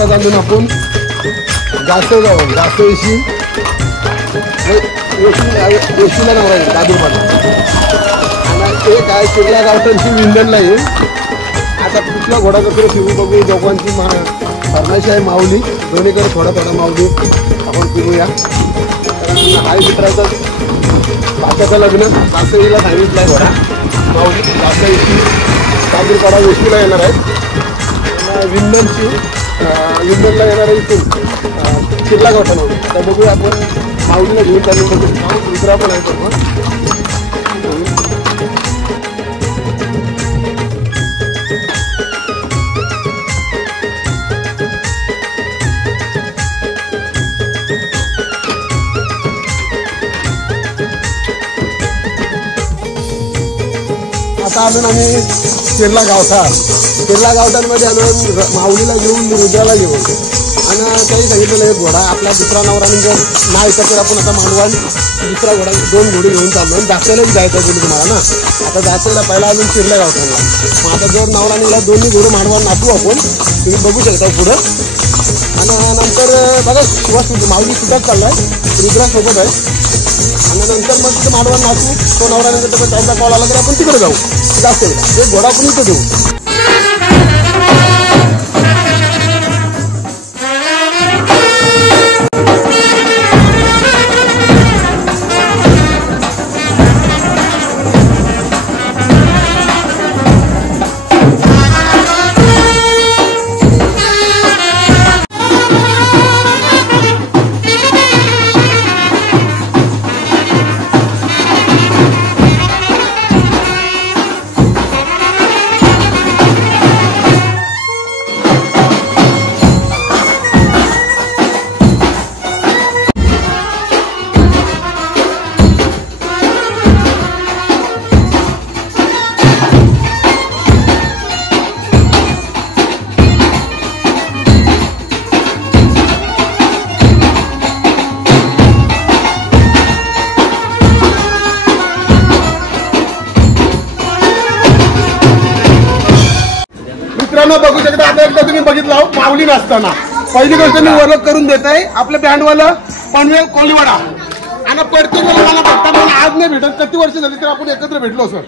आता जाऊन आपण जास्त जाऊ जास्त येशीला नवरा आहे दादूरपाला आणि ते काय कुठल्या गावठांची विंधनला येईल. आता कुठला घोडा कसं फिरू बघू. दोघांची फरमाईश आहे माऊली. दोन्हीकडे थोडा थोडा माऊली आपण फिरूया. कारण हाय मित्राचं पाचाचं लग्न जास्तईला सांगितलं आहे घोडा माऊली. जास्तईची दादूरपाडा वेशीला येणार आहे. विंधनला येणार आहे इथून शिरला गावठांवर. आता बघूया आपण माऊलीला घेऊन चालू बघू. दुसरा पण आहे पण आता आणून आम्ही शिरला गावठांमध्ये आणून माऊलीला घेऊन रुद्राला घेऊन आणि काही सांगितलेलं एक घोडा आपला दुसरा नवरा म्हणजे ना ऐकत तर आपण आता मानवान दुसरा घोडा 2 घोडे घेऊन चाललो. दाखवायलाच जायचं बोलू तुम्हाला ना. आता जायचं पहिला अजून शिरल्या गावठांना. मग आता जर नवरा निघाला 2 घोडे मानवान नाचू आपण. तुम्ही बघू शकता पुढं. आणि नंतर बघा सुवास माऊली सुद्धा चाललाय रुद्रासोबत आहे. आणि नंतर मग तिथं मानवान नाचू. तो नवरा नंतर त्याचा कॉल आला तर आपण तिकडे जाऊ. जास्त एक घोडा आपण इथं देऊ. बघू शकता. आता एकदा तुम्ही बघितलं माऊली नाचताना पहिली गोष्ट मी ओळख करून देत आहे. आपलं बँडवालं पनवेल कोलीवाडा आणि प्रत्येक मला बघता मला आज नाही भेटत. किती वर्ष झाली तर आपण एकत्र भेटलो सर.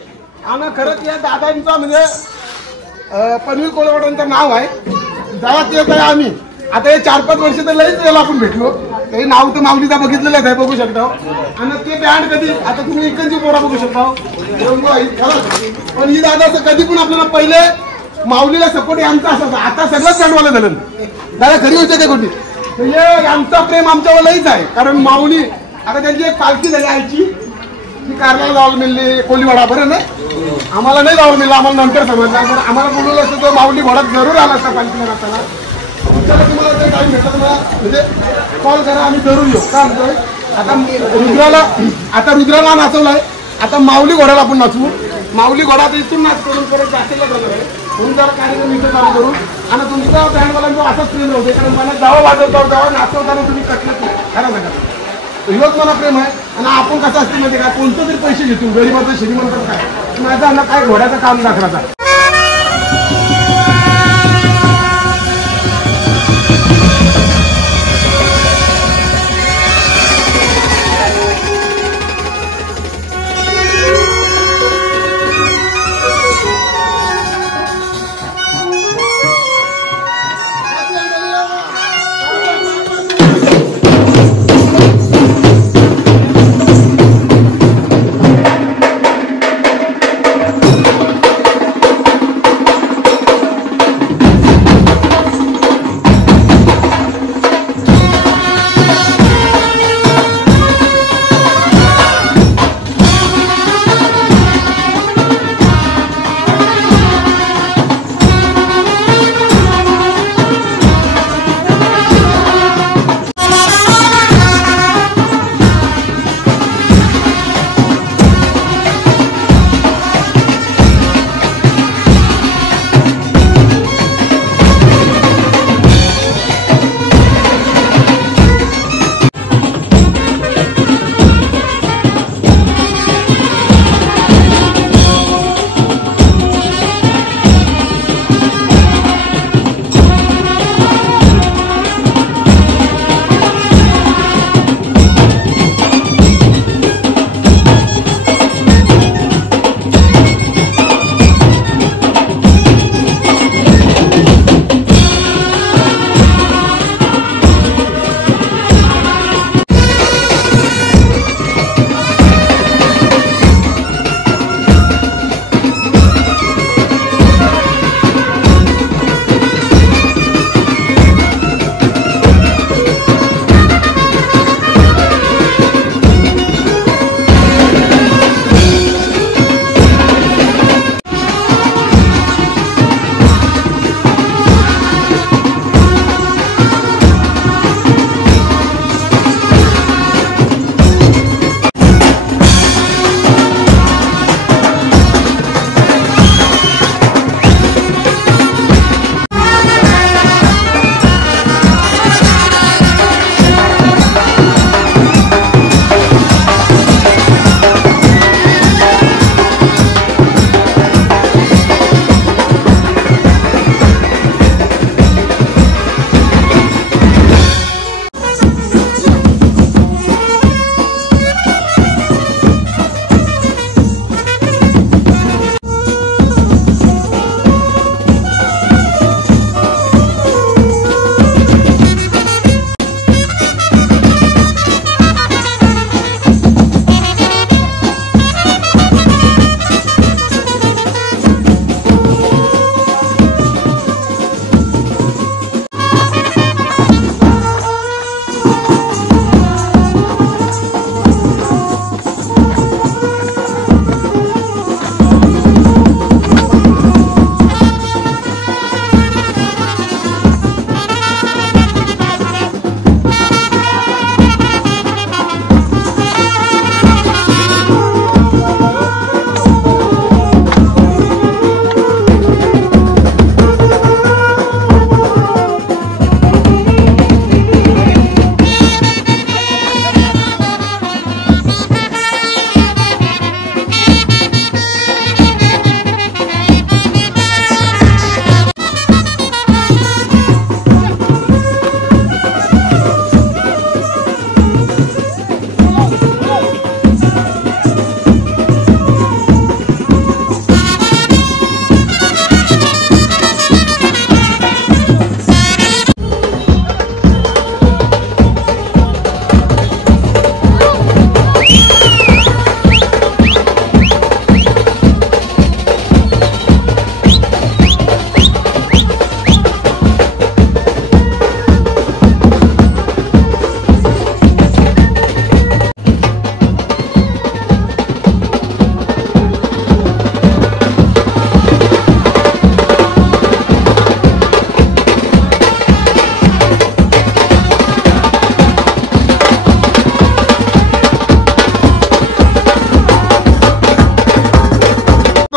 आणि खरंच या दादांचा म्हणजे पनवेल कोलीवाडांचं नाव आहे. गावात येत आहे आम्ही आता हे 4-5 वर्ष तर लईच वेळेला आपण भेटलो. ते नाव तर माऊलीचा बघितलेलंच आहे बघू शकता. आणि ते बँड कधी आता तुम्ही इकडची पोरा बघू शकता. पण ही दादा कधी पण आपल्याला पहिले माऊलीला सपोर्ट आमचा असायचा. आता सगळंच बँडवालं झालं. दादा खरी होते ते कोणी म्हणजे आमचा प्रेम आमच्यावर लईच आहे. कारण माऊली आता त्यांची एक पालखी झाली आईची ती कारला जावं मिळली कोलीवाडा बरं नाही. आम्हाला नाही जावं मिळलं. आम्हाला नंतर समजलं. पण आम्हाला बोलवलं असतं तर माऊली घोडा जरूर आला असता पालखीला जाताना. तुमच्याला तुम्हाला जर काही भेटलं मला म्हणजे कॉल करा आम्ही जरूर येऊ. काय म्हणतोय आता रुद्राला नाचवलाय. आता माऊली घोड्याला आपण नाचवू. माऊली घोडा तर इथून नाच करून परत जास्तीला जाणार आहे. म्हणून जरा कार्यक्रम इथं चालू करून आणि तुमचा बँडवाल्यांचा असाच प्रेम होते. कारण मला जावं वाजवता जावा नाचवताना तुम्ही कटलंच नाही. खरं सांगा हेच मला प्रेम आहे. आणि आपण कसं असते माहिती काय कोणतं तरी पैसे घेतो गरीबाचं श्रीमंत काय माझा अन्न काय घोड्याचं काम दाखवायचा.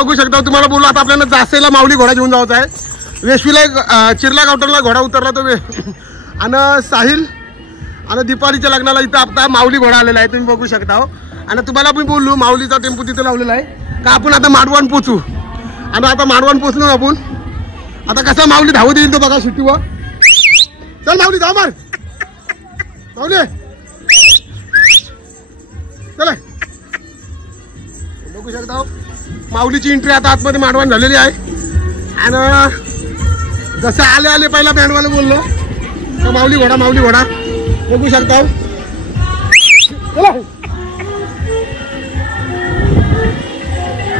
बघू शकता तुम्हाला बोललो आता आपल्याला जासेला माऊली घोडा घेऊन जायचा आहे वेशवीला एक चिरला गावटरला घोडा उतरला तो आणि साहिल आणि दीपालीच्या लग्नाला इथं आता माऊली घोडा आलेला आहे तुम्ही बघू शकता आणि तुम्हाला पण बोललो माऊलीचा टेम्पो तिथे लावलेला आहे का आपण आता माडवान पोचू आणि आता माडवान पोचलो आपण आता कसा माऊली धावू देईल तो बघा सुट्टीवर चल माऊली धाव मार माऊली चला बघू शकता माऊलीची एंट्री आता आतमध्ये माडवान झालेली आहे आणि जसं आले आले पहिला बँडवाला बोललो तर माऊली घोडा बघू शकता चला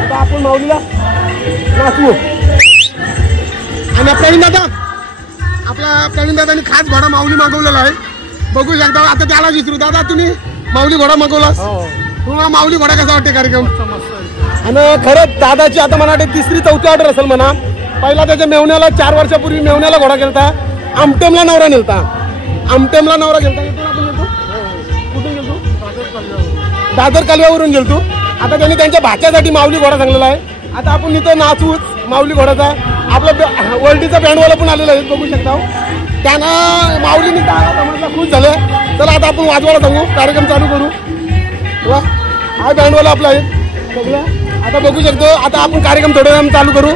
आता आपण माऊलीला नाचवू आणि प्रवीण दादा आपला प्रवीण दादानी खास घोडा माऊली मागवलेला आहे बघू शकता आता त्याला विचारू दादा तुम्ही माऊली घोडा मागवलास तुम्हाला माऊली घोडा कसा वाटते कार्यक्रम आणि खरंच दादाची आता मला वाटते 3री 4थी ऑर्डर असेल म्हणा पहिला त्याच्या मेवण्याला 4 वर्षापूर्वी मेवण्याला घोडा गेलता आमटेमला नवरा नेलता इथून आपण गेलतो कुठून गेलतो दादर कालव्यावरून गेलतो आता त्यांनी त्यांच्या भाच्यासाठी माऊली घोडा सांगलेला आहे आता आपण इथं नाचूच माऊली घोडाचा आपला वर्ल्डीचा बँडवाला पण आलेला आहे बघू शकता त्यांना माऊलीने म्हटलं खुश झालं चला आता आपण वाजवायला सांगू कार्यक्रम चालू करू हा बँडवाला आपला आहे बघूया आता बघू शकतो आता आपण कार्यक्रम थोड्या वेळ चालू करू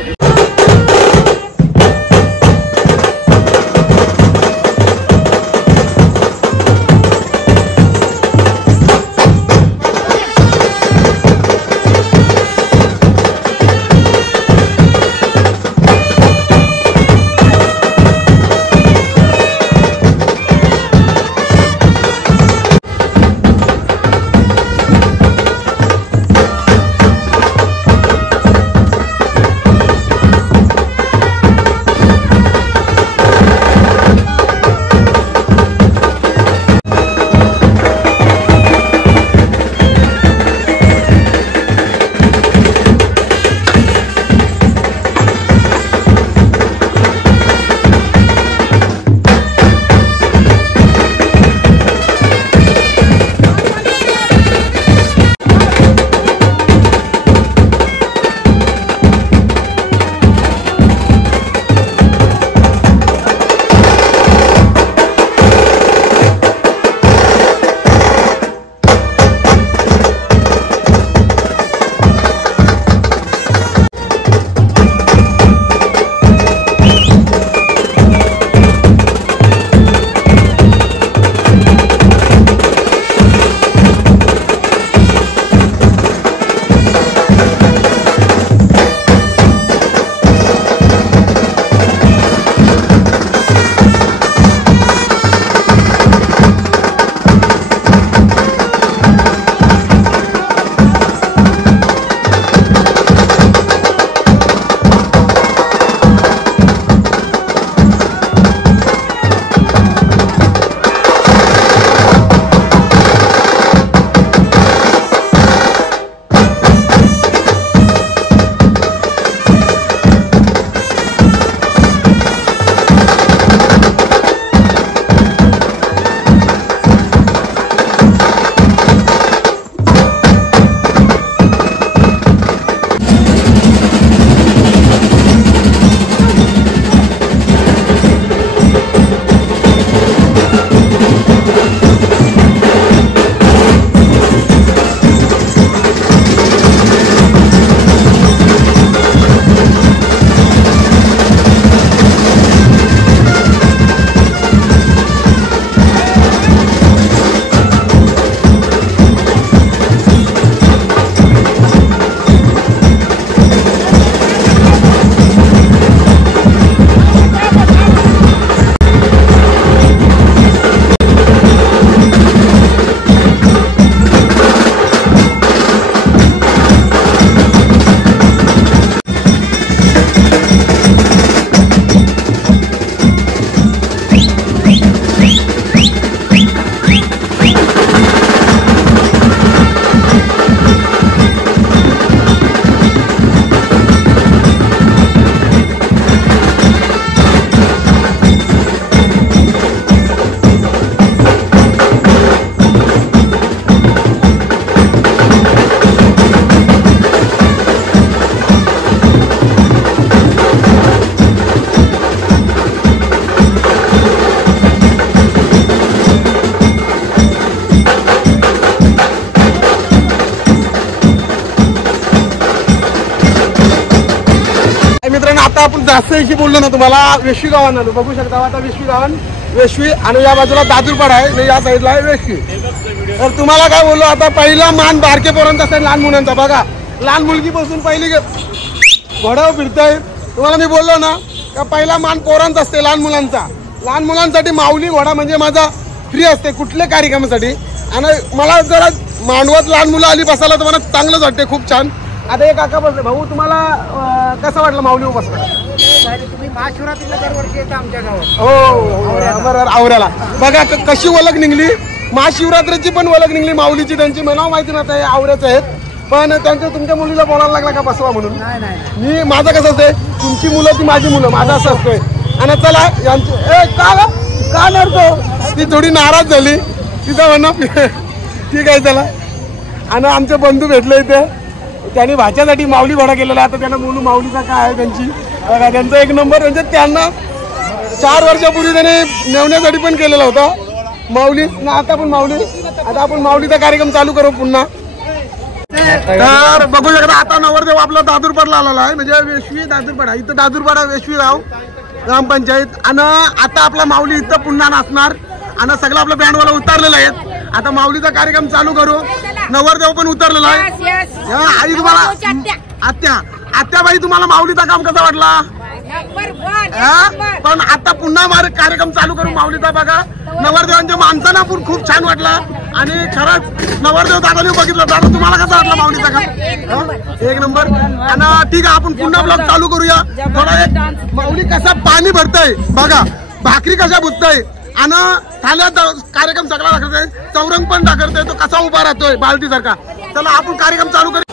आता आपण जास्त याची बोललो ना तुम्हाला वेशवी गावान आलो बघू शकता आता वेशवी गावान वेशवी आणि या बाजूला दादूरपाड आहे आणि या साईडला आहे वेशवी. तर तुम्हाला काय बोललो आता पहिला मान बारके पर्यंत असेल लहान मुलांचा बघा लहान मुलगी पासून पहिली घोड्यावर फिरताय तुम्हाला मी बोललो ना का पहिला मान पोरांचा असते लहान मुलांचा. लहान मुलांसाठी माऊली घोडा म्हणजे माझा फ्री असते कुठल्या कार्यक्रमासाठी आणि मला जरा मांडवात लहान मुलं आली बसायला तर मला चांगलंच वाटते खूप छान. आता एक काका बसले भाऊ तुम्हाला कसं वाटलं माऊली बसला? तुम्ही महाशिवरात्रीला दरवर्षी येता आमच्या गावात. हो बरोबर आवऱ्याला बघा कशी ओळख निघली महाशिवरात्रीची पण ओळख निघली माऊलीची त्यांची म्हणावं माहिती नव्हतं हे आवऱ्याचे आहेत पण त्यांच्या तुमच्या मुलीला बोलायला लागला का बसवा म्हणून. मी माझं कसं असते तुमची मुलं ती माझी मुलं माझं असं असतोय आणि चला यांची का नडतो ती थोडी नाराज झाली तिथं म्हणणं ठीक आहे चला. आणि आमचे बंधू भेटले इथे त्यांनी भाच्यासाठी माऊली घोडा केलेला आता त्यांना बोलू माऊलीचा काय आहे त्यांची बघा त्यांचा एक नंबर म्हणजे त्यांना 4 वर्षापूर्वी त्यांनी नेवण्यासाठी पण केलेला होता माऊली ना आता आपण माऊलीचा कार्यक्रम चालू करू पुन्हा. तर बघू शकता आता नवरदेव आपला दादूरपाडला आलेला आहे म्हणजे वेशवी दादूरपाडा इथं दादूरपाडा वेशवी गाव ग्रामपंचायत आणि आता आपला माऊली इथं पुन्हा नाचणार आणि सगळं आपलं बँडवाला उतरलेलं आहे. आता माऊलीचा कार्यक्रम चालू करू नवरदेव पण उतरलेला आहे. आई तुम्हाला आत्याबाई तुम्हाला माऊलीचा काम कसा वाटला? पण आता पुन्हा कार्यक्रम चालू करू माऊलीचा बघा नवरदेवांच्या माणसांना पण खूप छान वाटला आणि खरंच नवरदेव दादाने बघितलं दादा तुम्हाला कसा वाटला माऊलीचा काम? एक नंबर. आणि ठीक आहे आपण पुन्हा ब्लॉग चालू करूया थोडा एक माऊली कसा पाणी भरतय बघा भाकरी कशा बुजतय आणि थाल्यात कार्यक्रम सगळा दाखवतोय चौरंग पण दाखवतोय तो कसा उभा राहतोय बालटी सारखा. चला आपण कार्यक्रम चालू करू.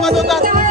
वाजवतात